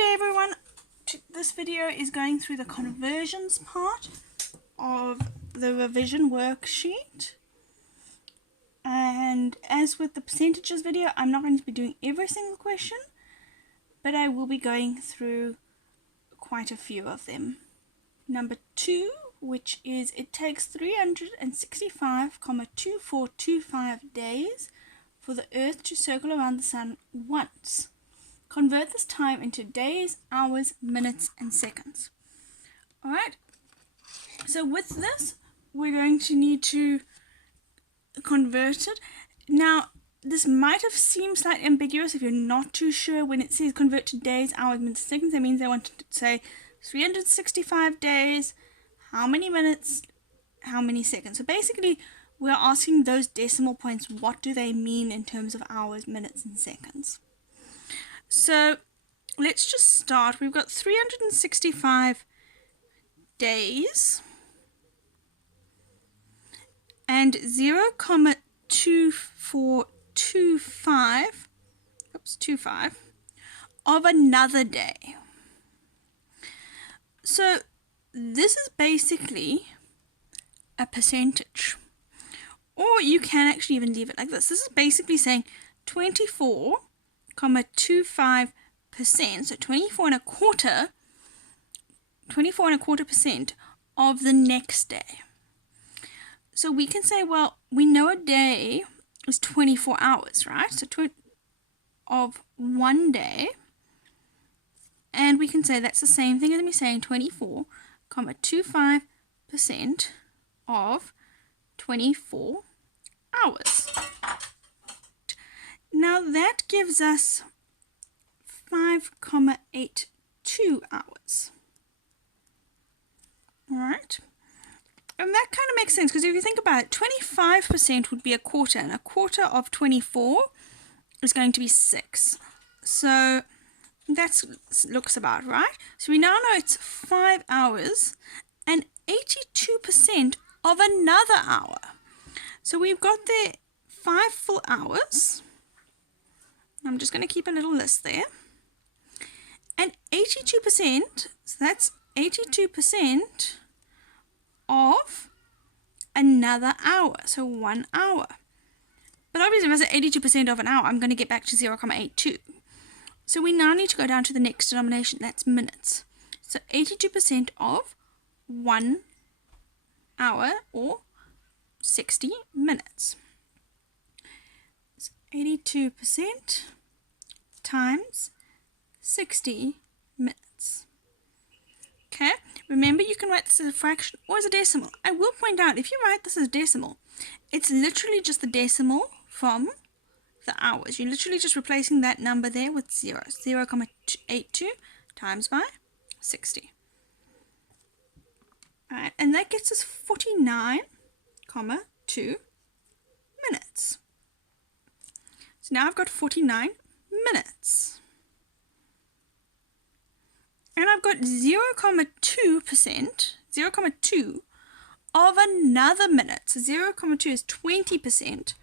day everyone. This video is going through the conversions part of the revision worksheet, and as with the percentages video, I'm not going to be doing every single question, but I will be going through quite a few of them. Number 2, which is it takes 365,2425 days for the Earth to circle around the Sun once. Convert this time into days, hours, minutes, and seconds. Alright, so with this, we're going to need to convert it. Now, this might have seemed slightly ambiguous if you're not too sure. When it says convert to days, hours, minutes, seconds, that means they want to say 365 days, how many minutes, how many seconds. So basically, we're asking those decimal points, what do they mean in terms of hours, minutes, and seconds. So let's just start. We've got 365 days and 0,2425 of another day. So this is basically a percentage, or you can actually even leave it like this. This is basically saying 24.25%, so 24.25% of the next day. So we can say, well, we know a day is 24 hours, right? So of one day, and we can say that's the same thing as me saying 24.25% of 24 hours. Now that gives us 5.82 hours. Alright, and that kind of makes sense, because if you think about it, 25% would be a quarter, and a quarter of 24 is going to be 6. So that looks about right. So we now know it's 5 hours and 82% of another hour. So we've got there 5 full hours. I'm just going to keep a little list there. And 82%, so that's 82% of another hour, so 1 hour. But obviously if I say 82% of an hour, I'm going to get back to 0.82. So we now need to go down to the next denomination, that's minutes. So 82% of 1 hour, or 60 minutes. 82% times 60 minutes. Okay, remember you can write this as a fraction or as a decimal. I will point out, if you write this as decimal, it's literally just the decimal from the hours. You're literally just replacing that number there with 0.82 times by 60. Alright, and that gets us 49.2 minutes. So now I've got 49 minutes. And I've got 0.2%, 0.2 of another minute. So 0.2 is 20%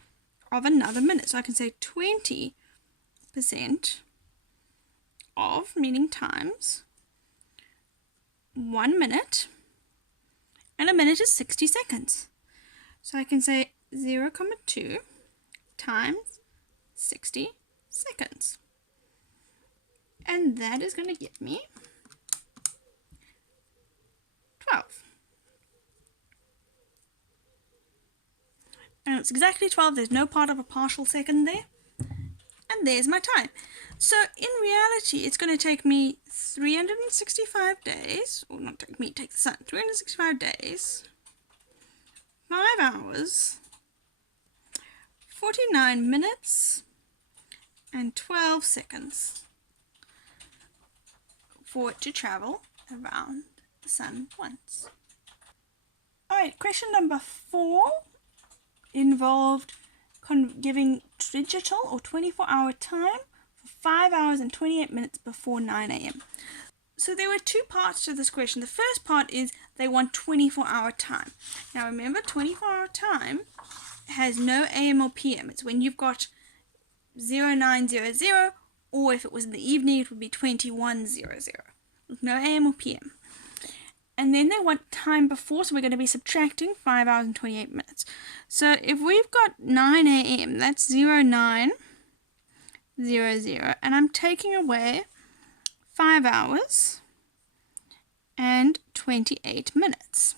of another minute. So I can say 20% of, meaning times, 1 minute. And a minute is 60 seconds. So I can say 0.2 times 60 seconds. And that is going to give me 12. And it's exactly 12. There's no part of a partial second there. And there's my time. So in reality, it's going to take me 365 days, or not take me, take the sun, 365 days, 5 hours, 49 minutes, and 12 seconds for it to travel around the sun once. Alright, question number 4 involved giving digital or 24-hour time for 5 hours and 28 minutes before 9 a.m. So there were 2 parts to this question. The first part is they want 24-hour time. Now remember, 24-hour time has no AM or PM. It's when you've got 0900 or if it was in the evening, it would be 21:00, with no AM or PM. And then they want time before, so we're going to be subtracting 5 hours and 28 minutes. So if we've got 9 AM, that's 09:00, and I'm taking away 5 hours and 28 minutes.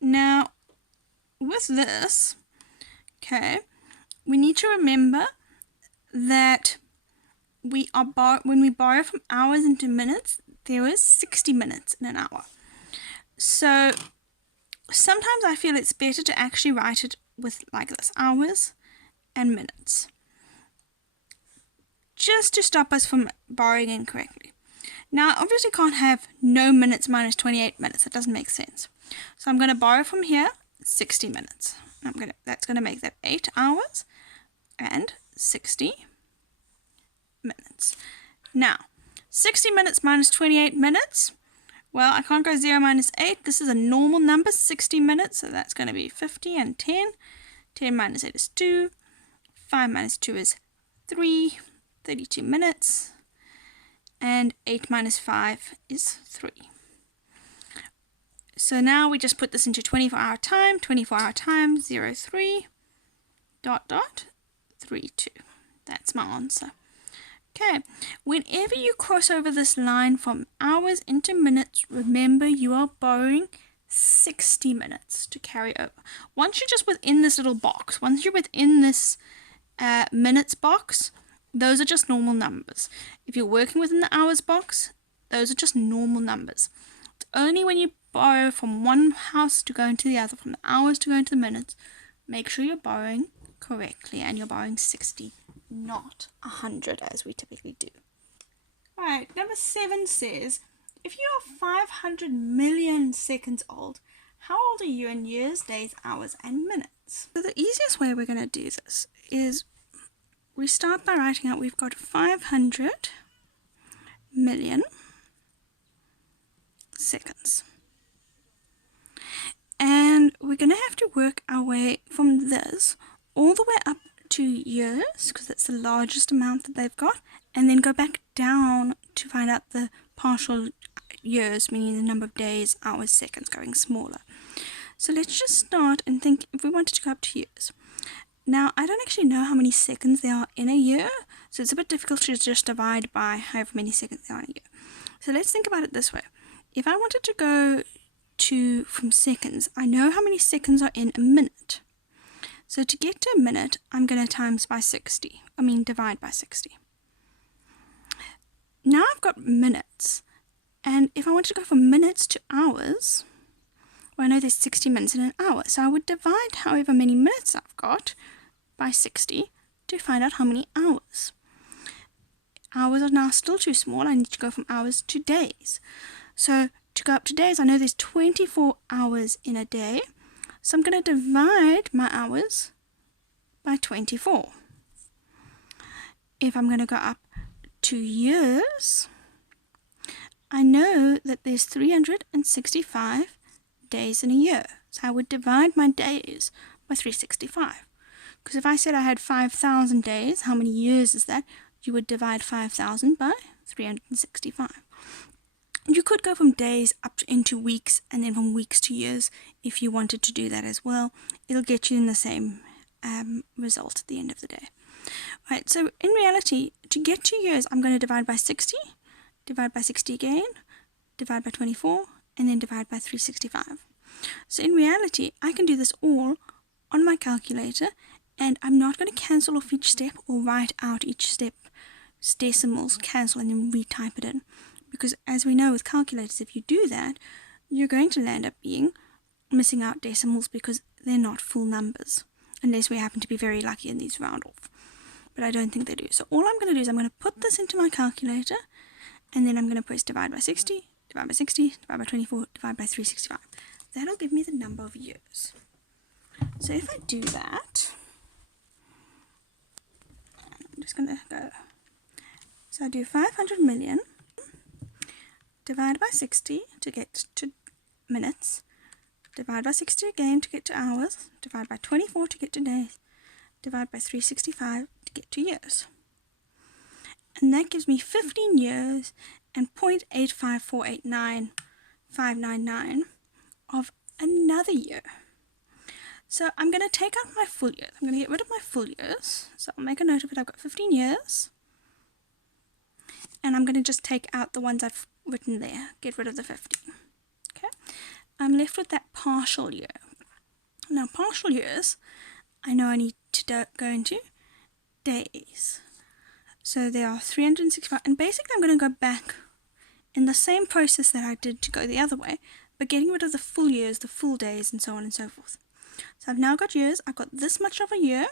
Now, with this, okay, we need to remember that when we borrow from hours into minutes, there is 60 minutes in an hour. So sometimes I feel it's better to actually write it with like this, hours and minutes, just to stop us from borrowing incorrectly. Now, I obviously can't have no minutes minus 28 minutes. That doesn't make sense. So I'm going to borrow from here 60 minutes. That's going to make that 8 hours and 60 minutes. Now, 60 minutes minus 28 minutes. Well, I can't go 0 minus 8. This is a normal number, 60 minutes. So that's going to be 50 and 10. 10 minus 8 is 2. 5 minus 2 is 3. 32 minutes. And 8 minus 5 is 3. So now we just put this into 24-hour time. 24-hour time, 03, ... 32. That's my answer. Okay, whenever you cross over this line from hours into minutes, remember you are borrowing 60 minutes to carry over. Once you're just within this little box, once you're within this minutes box, those are just normal numbers. If you're working within the hours box, those are just normal numbers. It's only when you borrow from one house to go into the other, from the hours to go into the minutes, make sure you're borrowing correctly and you're borrowing 60, not 100 as we typically do. Alright, number 7 says, if you are 500 million seconds old, how old are you in years, days, hours, and minutes? So the easiest way we're going to do this is we start by writing out we've got 500 million seconds. And we're going to have to work our way from this all the way up to years, because that's the largest amount that they've got, and then go back down to find out the partial years, meaning the number of days, hours, seconds, going smaller. So let's just start and think if we wanted to go up to years. Now, I don't actually know how many seconds there are in a year, so it's a bit difficult to just divide by however many seconds there are in a year. So let's think about it this way. If I wanted to go from seconds, I know how many seconds are in a minute. So to get to a minute, I'm going to divide by 60. Now I've got minutes, and if I wanted to go from minutes to hours, well, I know there's 60 minutes in an hour, so I would divide however many minutes I've got by 60 to find out how many hours. Hours are now still too small. I need to go from hours to days. So to go up to days, I know there's 24 hours in a day, so I'm going to divide my hours by 24. If I'm going to go up to years, I know that there's 365 days in a year. So I would divide my days by 365. Because if I said I had 5,000 days, how many years is that? You would divide 5,000 by 365. You could go from days up into weeks, and then from weeks to years if you wanted to do that as well. It'll get you in the same result at the end of the day. Right, so in reality, to get to years, I'm going to divide by 60, divide by 60 again, divide by 24, and then divide by 365. So in reality, I can do this all on my calculator, and I'm not going to cancel off each step or write out each step, decimals, cancel, and then retype it in. Because as we know with calculators, if you do that, you're going to land up missing out decimals because they're not full numbers, unless we happen to be very lucky and these round off. But I don't think they do. So all I'm going to do is I'm going to put this into my calculator, and then I'm going to press divide by 60, divide by 60, divide by 24, divide by 365. That'll give me the number of years. So if I do that, I'm just going to go. So I do 500 million, divide by 60 to get to minutes, divide by 60 again to get to hours, divide by 24 to get to days, divide by 365 to get to years. And that gives me 15 years and 0.85489,599 of another year. So I'm going to take out my full years. I'm going to get rid of my full years. So I'll make a note of it. I've got 15 years. And I'm going to just take out the ones I've written there. Get rid of the 15. Okay. I'm left with that partial year. Now, partial years, I know I need to go into days. So there are 365. And basically, I'm going to go back in the same process that I did to go the other way, but getting rid of the full years, the full days, and so on and so forth. So I've now got years. I've got this much of a year.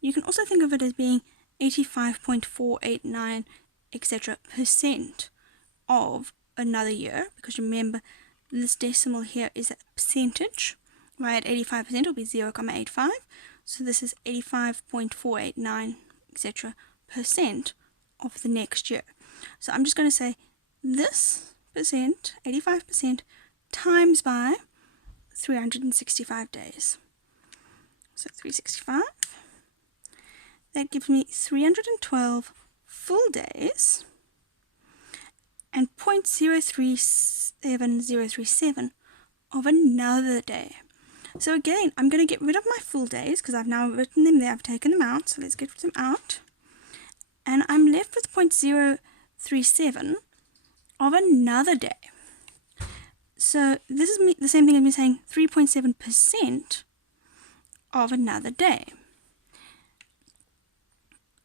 You can also think of it as being 85.489, etc. percent of another year, because remember, this decimal here is a percentage, right? 85% will be 0.85. So this is 85.489, etc. percent of the next year. So I'm just going to say this percent, 85%, times by 365 days. So 365, that gives me 312 full days and 0.037037 of another day. So again, I'm going to get rid of my full days because I've now written them there, I've taken them out, so let's get them out. And I'm left with 0.037 of another day. So this is the same thing as me saying 3.7% of another day.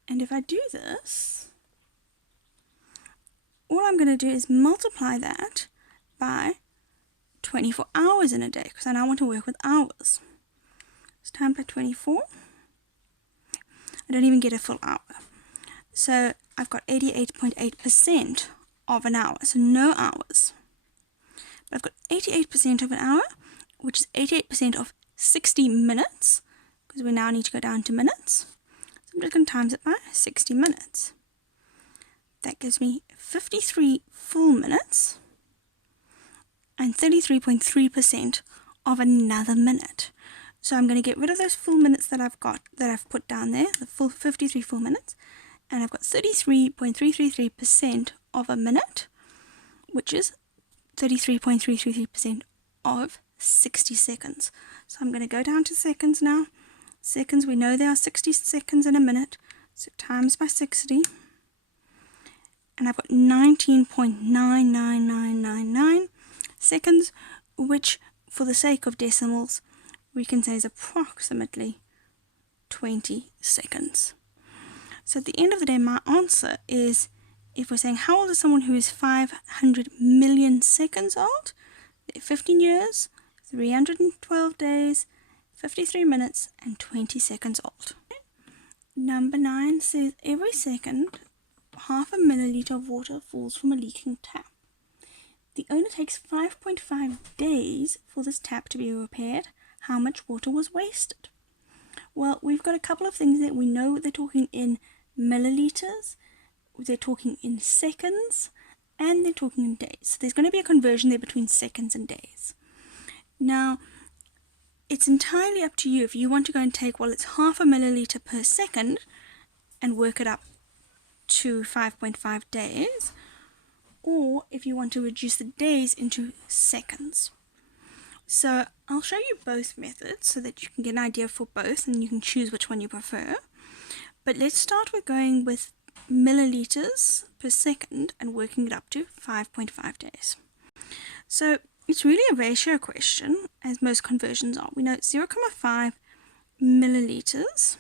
And if I do this, all I'm going to do is multiply that by 24 hours in a day, because I now want to work with hours. It's times by 24. I don't even get a full hour. So I've got 88.8% of an hour, so no hours. But I've got 88% of an hour, which is 88% of 60 minutes, because we now need to go down to minutes. So I'm just going to times it by 60 minutes. That gives me 53 full minutes and 33.3% of another minute. So I'm going to get rid of those full minutes that I've got, that I've put down there, the full 53 full minutes, and I've got 33.333% of a minute, which is 33.333% of 60 seconds. So I'm going to go down to seconds now. Seconds, we know there are 60 seconds in a minute, so times by 60. And I've got 19.99999 seconds, which, for the sake of decimals, we can say is approximately 20 seconds. So at the end of the day, my answer is, if we're saying how old is someone who is 500 million seconds old, they're 15 years, 312 days, 53 minutes, and 20 seconds old. Number 9 says every second, half a milliliter of water falls from a leaking tap. The owner takes 5.5 days for this tap to be repaired. How much water was wasted? Well, we've got a couple of things that we know they're talking in milliliters, they're talking in seconds, and they're talking in days. So there's going to be a conversion there between seconds and days. Now, it's entirely up to you if you want to go and take, well, it's half a milliliter per second and work it up to 5.5 days, or if you want to reduce the days into seconds. So I'll show you both methods so that you can get an idea for both and you can choose which one you prefer. But let's start with going with milliliters per second and working it up to 5.5 days. So it's really a ratio question, as most conversions are. We know 0.5 milliliters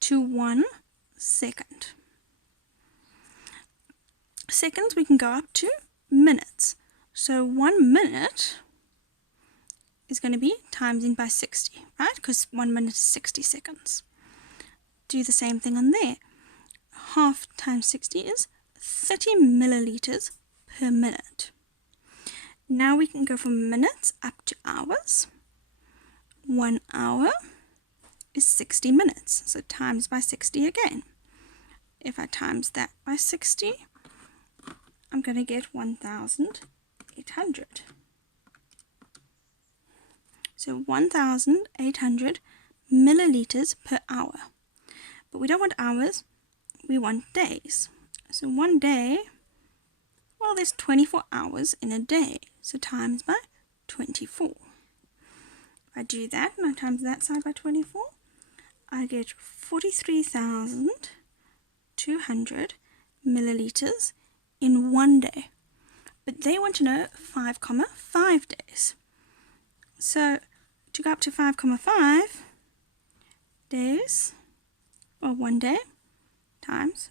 to 1 second. Seconds we can go up to minutes. So 1 minute is going to be timesing by 60, right? Because 1 minute is 60 seconds. Do the same thing on there. Half times 60 is 30 milliliters per minute. Now we can go from minutes up to hours. 1 hour is 60 minutes, so times by 60 again. If I times that by 60, I'm going to get 1,800. So 1,800 milliliters per hour. But we don't want hours, we we want days. So 1 day, well, there's 24 hours in a day, so times by 24. If I do that and I times that side by 24, I get 43,200 milliliters in 1 day. But they want to know 5,5 days. So to go up to 5,5 days, or 1 day, times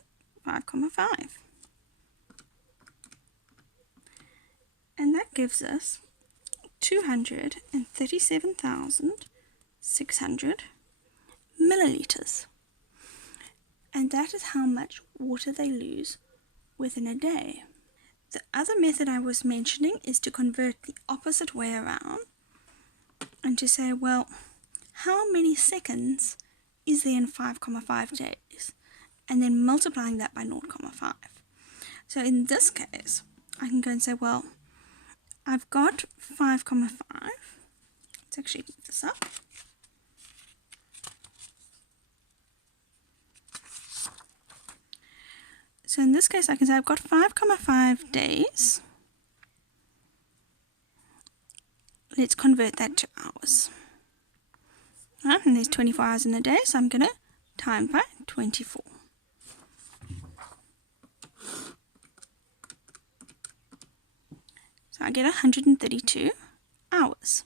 5,5. And that gives us 237,600 milliliters. And that is how much water they lose within a day. The other method I was mentioning is to convert the opposite way around and to say, well, how many seconds is there in 5,5 days? And then multiplying that by 0,5. So in this case, I can go and say, well, I've got 5,5. Let's actually keep this up. So in this case, I can say I've got 5,5 days. Let's convert that to hours. Right, and there's 24 hours in a day, so I'm going to times by 24. So I get 132 hours.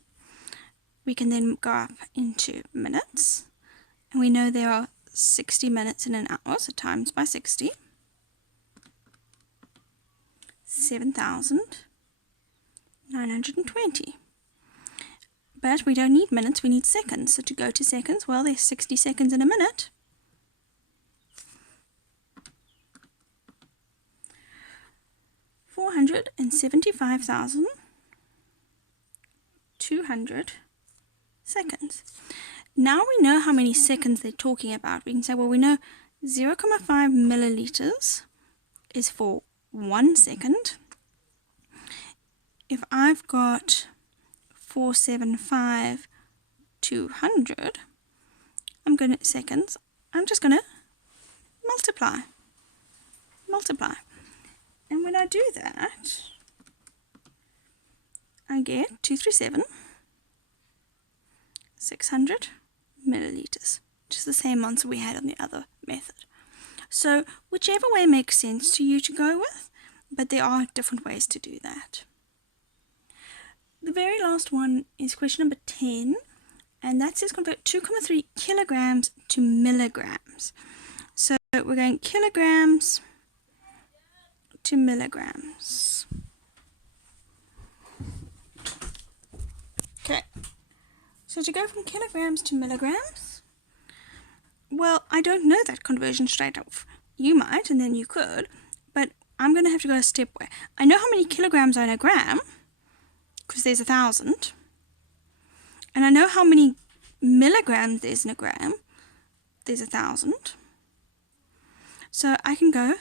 We can then go up into minutes, and we know there are 60 minutes in an hour, so times by 60. 7,920. But we don't need minutes, we need seconds. So to go to seconds, well, there's 60 seconds in a minute. $475,200 seconds. Now we know how many seconds they're talking about. We can say, well, we know 0,5 milliliters is for 1 second. If I've got 475,200, I'm going to seconds. I'm just going to multiply. And when I do that, I get 237,600 milliliters, which is the same answer we had on the other method. So whichever way makes sense to you to go with, but there are different ways to do that. The very last one is question number 10, and that says convert 2,3 kilograms to milligrams. So we're going kilograms to milligrams. Okay, so to go from kilograms to milligrams, well, I don't know that conversion straight off. You might, and then you could, but I'm going to have to go a step way. I know how many kilograms are in a gram, because there's 1,000. And I know how many milligrams there's in a gram. There's 1,000. So I can go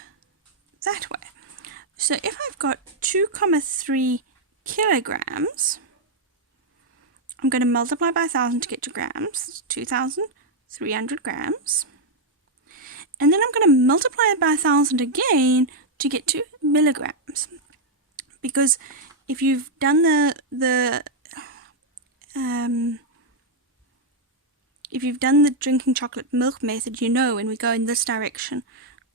that way. So if I've got 2,3 kilograms, I'm going to multiply by 1,000 to get to grams. 2,300 grams. And then I'm going to multiply it by 1,000 again to get to milligrams. Because if you've done the drinking chocolate milk method, you know when we go in this direction,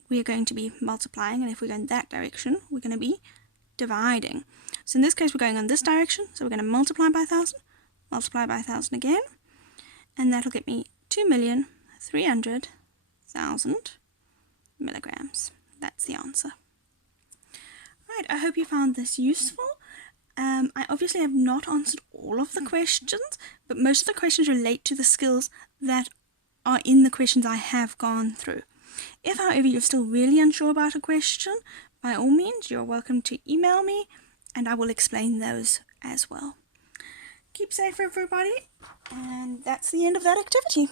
we are going to be multiplying, and if we go in that direction, we're going to be dividing. So in this case, we're going in this direction, so we're going to multiply by 1,000, multiply by 1,000 again, and that'll get me 2,300,000 milligrams. That's the answer. Right, I hope you found this useful. I obviously have not answered all of the questions, but most of the questions relate to the skills that are in the questions I have gone through. If, however, you're still really unsure about a question, by all means, you're welcome to email me, and I will explain those as well. Keep safe, everybody, and that's the end of that activity.